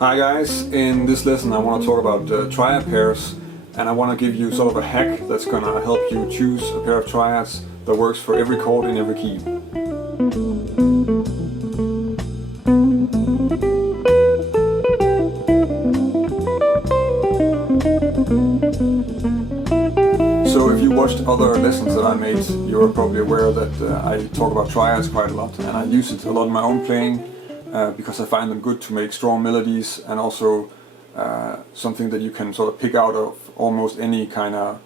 Hi guys, in this lesson I want to talk about triad pairs, and I want to give you sort of a hack that's going to help you choose a pair of triads that works for every chord in every key. So if you watched other lessons that I made, you're probably aware that I talk about triads quite a lot, and I use it a lot in my own playing. Because I find them good to make strong melodies, and also something that you can sort of pick out of almost any kind of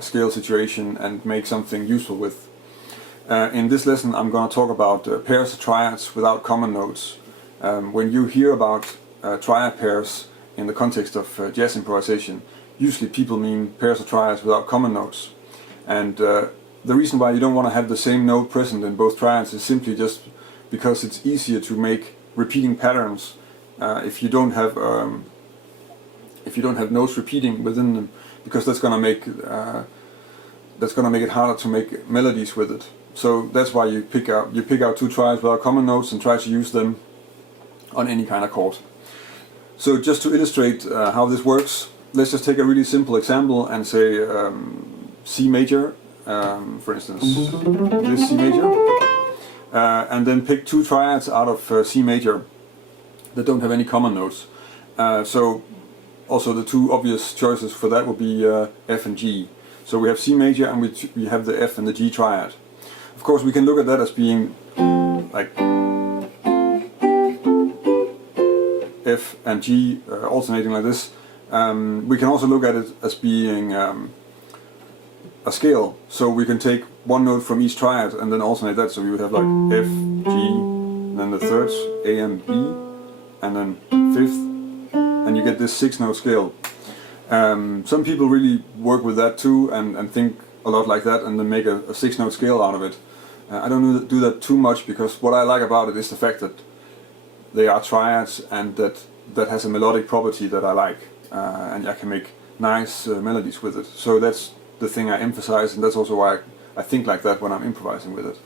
scale situation and make something useful with. In this lesson I'm going to talk about pairs of triads without common notes. When you hear about triad pairs in the context of jazz improvisation, usually people mean pairs of triads without common notes. And the reason why you don't want to have the same note present in both triads is simply just because it's easier to make repeating patterns if you don't have notes repeating within them, because that's gonna make it harder to make melodies with it. So that's why you pick out two triads without common notes and try to use them on any kind of chord. So just to illustrate how this works, let's just take a really simple example and say C major, for instance, this C major. And then pick two triads out of C major that don't have any common notes. So also the two obvious choices for that would be F and G. So we have C major and we have the F and the G triad. Of course we can look at that as being like F and G alternating like this. We can also look at it as being a scale, so we can take one note from each triad and then alternate that, so we would have like F, G, and then the thirds, A and B, and then fifth, and you get this 6-note scale. Some people really work with that too and think a lot like that and then make a 6-note scale out of it. I don't do that too much, because what I like about it is the fact that they are triads and that has a melodic property that I like, and I can make nice melodies with it. So that's the thing I emphasize, and that's also why I think like that when I'm improvising with it.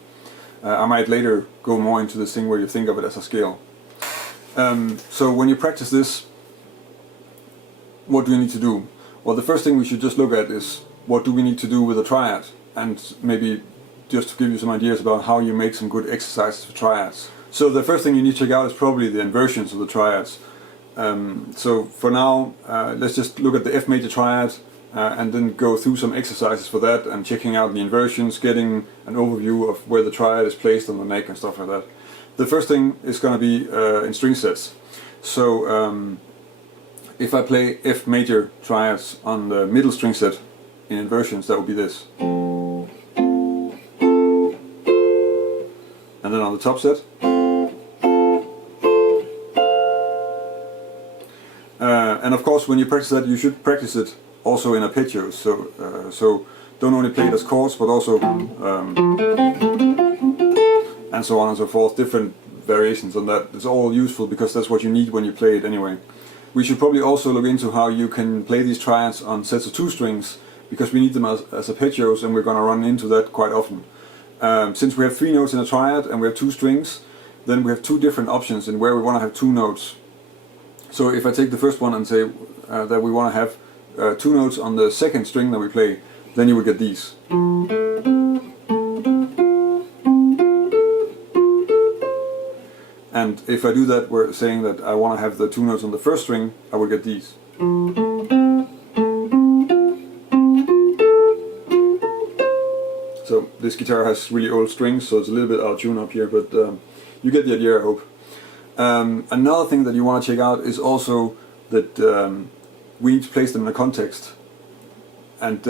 I might later go more into this thing where you think of it as a scale. So when you practice this, what do you need to do? Well, the first thing we should just look at is what do we need to do with a triad, and maybe just to give you some ideas about how you make some good exercises for triads. So the first thing you need to check out is probably the inversions of the triads. So for now, let's just look at the F major triad, and then go through some exercises for that and checking out the inversions, getting an overview of where the triad is placed on the neck and stuff like that. The first thing is going to be in string sets. So if I play F major triads on the middle string set in inversions, that would be this. And then on the top set. And of course when you practice that, you should practice it also in arpeggios, so don't only play it as chords, but also and so on and so forth, different variations on that. It's all useful because that's what you need when you play it anyway. We should probably also look into how you can play these triads on sets of 2 strings, because we need them as arpeggios, and we're going to run into that quite often. Since we have 3 notes in a triad and we have 2 strings, then we have 2 different options in where we want to have 2 notes. So if I take the first one and say that we want to have 2 notes on the second string that we play, then you would get these. And if I do that, we're saying that I want to have the 2 notes on the first string, I would get these. So this guitar has really old strings, so it's a little bit out of tune up here, but you get the idea, I hope. Another thing that you want to check out is also that we need to place them in a context, and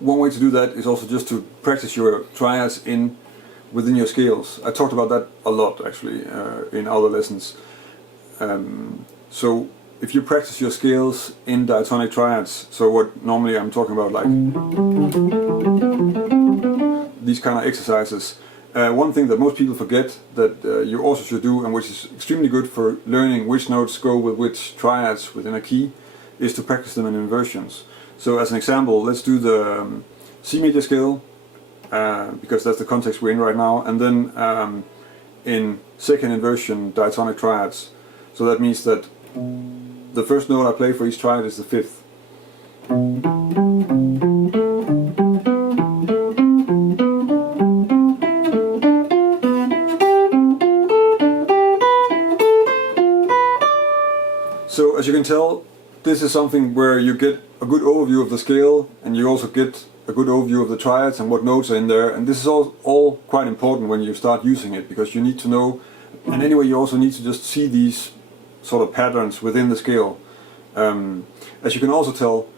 one way to do that is also just to practice your triads within your scales. I talked about that a lot actually in other lessons. So if you practice your scales in diatonic triads, so what normally I'm talking about, like these kind of exercises, one thing that most people forget that you also should do, and which is extremely good for learning which notes go with which triads within a key, is to practice them in inversions. So as an example, let's do the C major scale, because that's the context we're in right now, and then in second inversion diatonic triads. So that means that the first note I play for each triad is the fifth. So as you can tell, this is something where you get a good overview of the scale, and you also get a good overview of the triads and what notes are in there, and this is all quite important when you start using it, because you need to know, and anyway you also need to just see these sort of patterns within the scale. As you can also tell,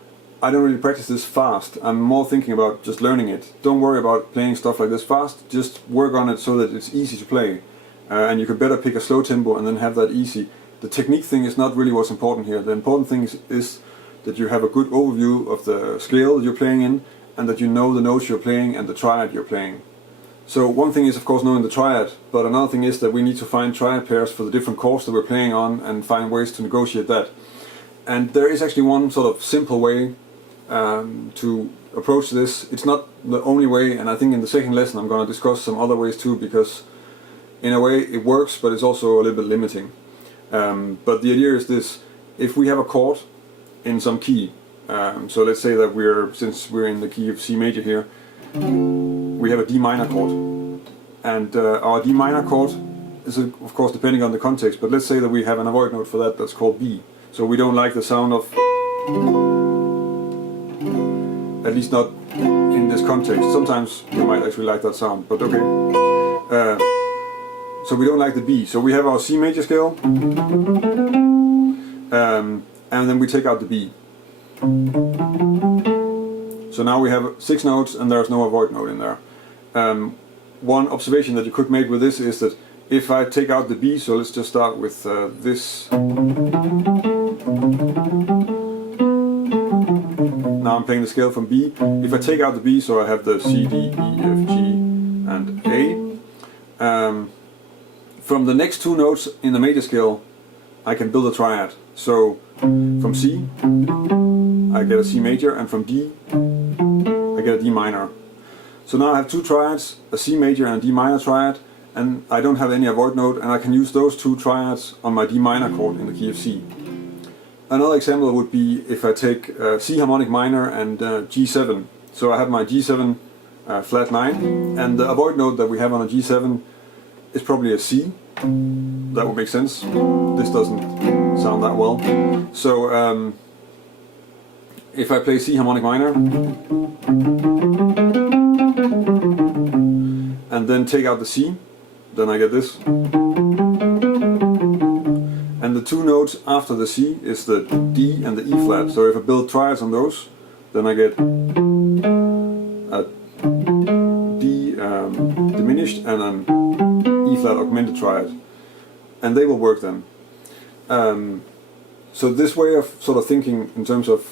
I don't really practice this fast. I'm more thinking about just learning it. Don't worry about playing stuff like this fast, just work on it so that it's easy to play, and you could better pick a slow tempo and then have that easy. The technique thing is not really what's important here. The important thing is that you have a good overview of the scale you're playing in, and that you know the notes you're playing and the triad you're playing. So one thing is of course knowing the triad, but another thing is that we need to find triad pairs for the different chords that we're playing on and find ways to negotiate that. And there is actually one sort of simple way to approach this. It's not the only way, and I think in the second lesson I'm going to discuss some other ways too, because in a way it works, but it's also a little bit limiting. But the idea is this: if we have a chord in some key, so let's say that since we're in the key of C major here, we have a D minor chord, and our D minor chord is of course depending on the context, but let's say that we have an avoid note for that that's called B. So we don't like the sound of, at least not in this context. Sometimes you might actually like that sound, but okay. So we don't like the B, so we have our C major scale, and then we take out the B. So now we have 6 notes and there's no avoid note in there. One observation that you could make with this is that if I take out the B, so let's just start with this. Now I'm playing the scale from B. If I take out the B, so I have the C, D, E, F, G and A. From the next 2 notes in the major scale, I can build a triad. So from C, I get a C major, and from D, I get a D minor. So now I have 2 triads, a C major and a D minor triad, and I don't have any avoid note, and I can use those 2 triads on my D minor chord in the key of C. Another example would be if I take C harmonic minor and G7. So I have my G7 flat 9, and the avoid note that we have on a G7 is probably a C. That would make sense. This doesn't sound that well. So if I play C harmonic minor and then take out the C, then I get this. And the 2 notes after the C is the D and the E flat. So if I build triads on those, then I get a D diminished and an E flat augmented triad, and they will work then. So this way of sort of thinking in terms of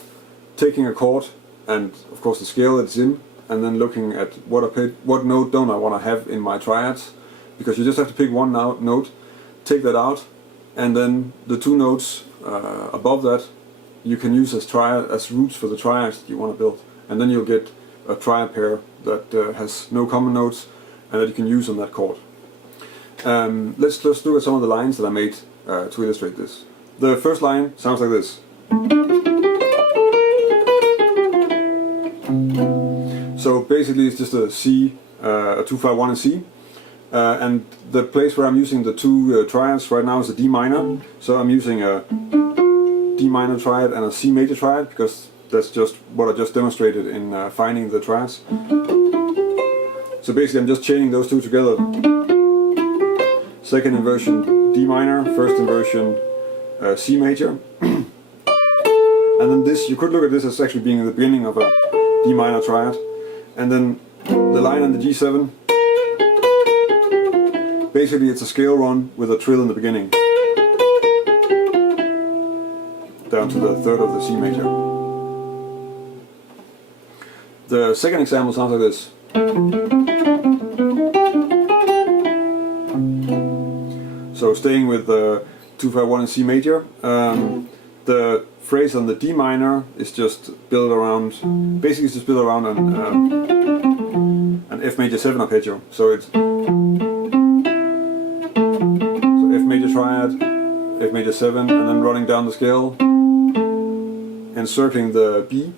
taking a chord and of course the scale it's in, and then looking at what note don't I want to have in my triads, because you just have to pick one note, take that out, and then the 2 notes above that you can use as roots for the triads that you want to build, and then you'll get a triad pair that has no common notes and that you can use on that chord. Let's just look at some of the lines that I made to illustrate this. The first line sounds like this. So basically it's just a C, a 2-5-1 in C, and the place where I'm using the 2 triads right now is a D minor. So I'm using a D minor triad and a C major triad, because that's just what I just demonstrated in finding the triads. So basically I'm just chaining those 2 together. Second inversion D minor, first inversion C major. And then this, you could look at this as actually being the beginning of a D minor triad. And then the line on the G7, basically it's a scale run with a trill in the beginning, down to the 3rd of the C major. The second example sounds like this. So staying with the 2-5-1 in C major, the phrase on the D minor is just built around, basically it's just built around an F major 7 arpeggio. So it's triad, F major 7, and then running down the scale, encircling the B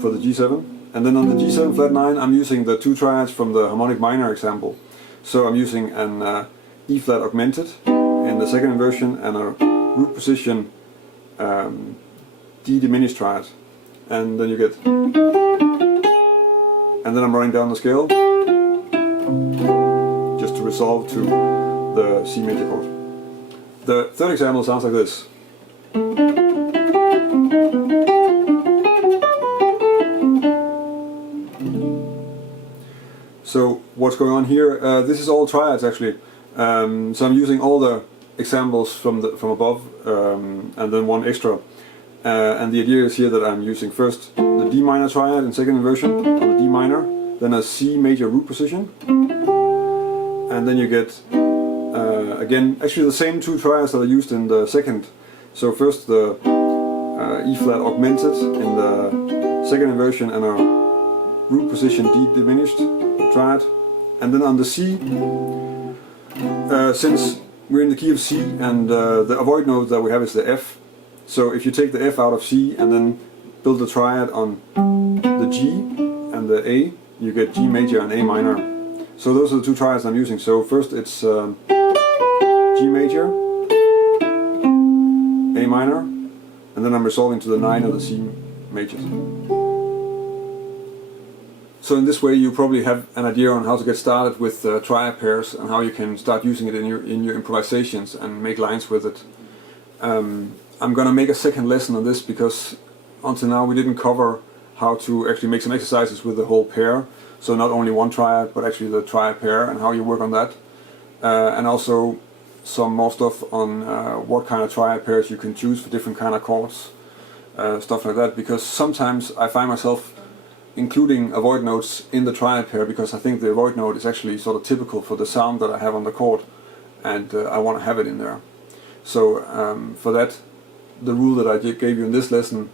for the G7. And then on the G7 flat 9 I'm using the 2 triads from the harmonic minor example. So I'm using an E flat augmented in the second inversion and a root position D diminished triad. And then you get, and then I'm running down the scale just to resolve to the C major chord. The third example sounds like this. So what's going on here? This is all triads actually. So I'm using all the examples from above and then one extra. And the idea is here that I'm using first the D minor triad in second inversion on the D minor, then a C major root position, and then you get again actually the same 2 triads that are used in the second. So first the E flat augmented in the second inversion and a root position D diminished triad, and then on the C, since we're in the key of C and the avoid note that we have is the F, so if you take the F out of C and then build a triad on the G and the A, you get G major and A minor. So those are the 2 triads I'm using. So first it's G major, A minor, and then I'm resolving to the 9 of the C majors. So in this way you probably have an idea on how to get started with triad pairs and how you can start using it in your improvisations and make lines with it. I'm gonna make a second lesson on this because until now we didn't cover how to actually make some exercises with the whole pair. So not only one triad but actually the triad pair and how you work on that. And also some more stuff on what kind of triad pairs you can choose for different kind of chords. Stuff like that, because sometimes I find myself including avoid notes in the triad pair because I think the avoid note is actually sort of typical for the sound that I have on the chord, and I want to have it in there. So for that, the rule that I gave you in this lesson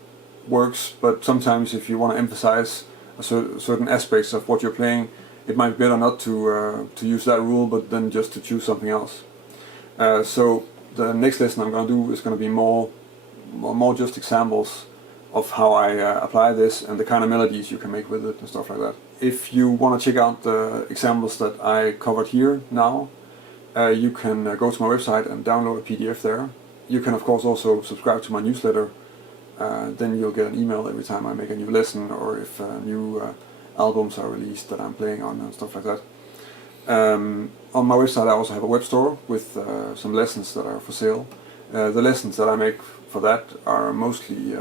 works, but sometimes if you want to emphasize certain aspects of what you're playing, it might be better not to use that rule, but then just to choose something else. So the next lesson I'm going to do is going to be more just examples of how I apply this and the kind of melodies you can make with it and stuff like that. If you want to check out the examples that I covered here now, you can go to my website and download a PDF there. You can of course also subscribe to my newsletter, then you'll get an email every time I make a new lesson or if new albums are released that I'm playing on and stuff like that. On my website I also have a web store with some lessons that are for sale. The lessons that I make for that are mostly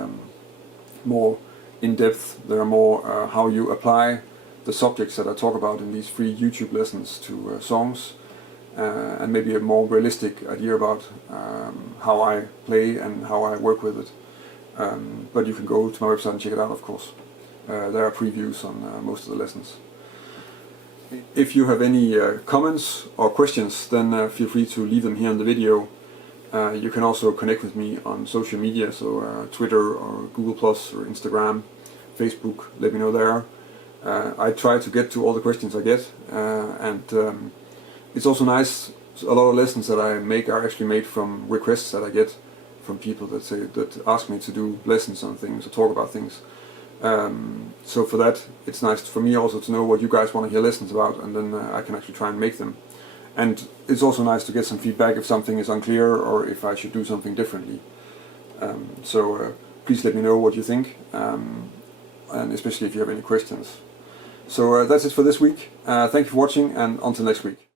more in-depth. They're more how you apply the subjects that I talk about in these free YouTube lessons to songs, and maybe a more realistic idea about how I play and how I work with it. But you can go to my website and check it out, of course. There are previews on most of the lessons. If you have any comments or questions, then feel free to leave them here in the video. You can also connect with me on social media, so Twitter or Google Plus or Instagram, Facebook, let me know there. I try to get to all the questions I get, and it's also nice, a lot of lessons that I make are actually made from requests that I get from people that ask me to do lessons on things or talk about things. So for that, it's nice for me also to know what you guys want to hear lessons about, and then I can actually try and make them. And it's also nice to get some feedback if something is unclear or if I should do something differently. So please let me know what you think, and especially if you have any questions. So that's it for this week. Thank you for watching, and until next week.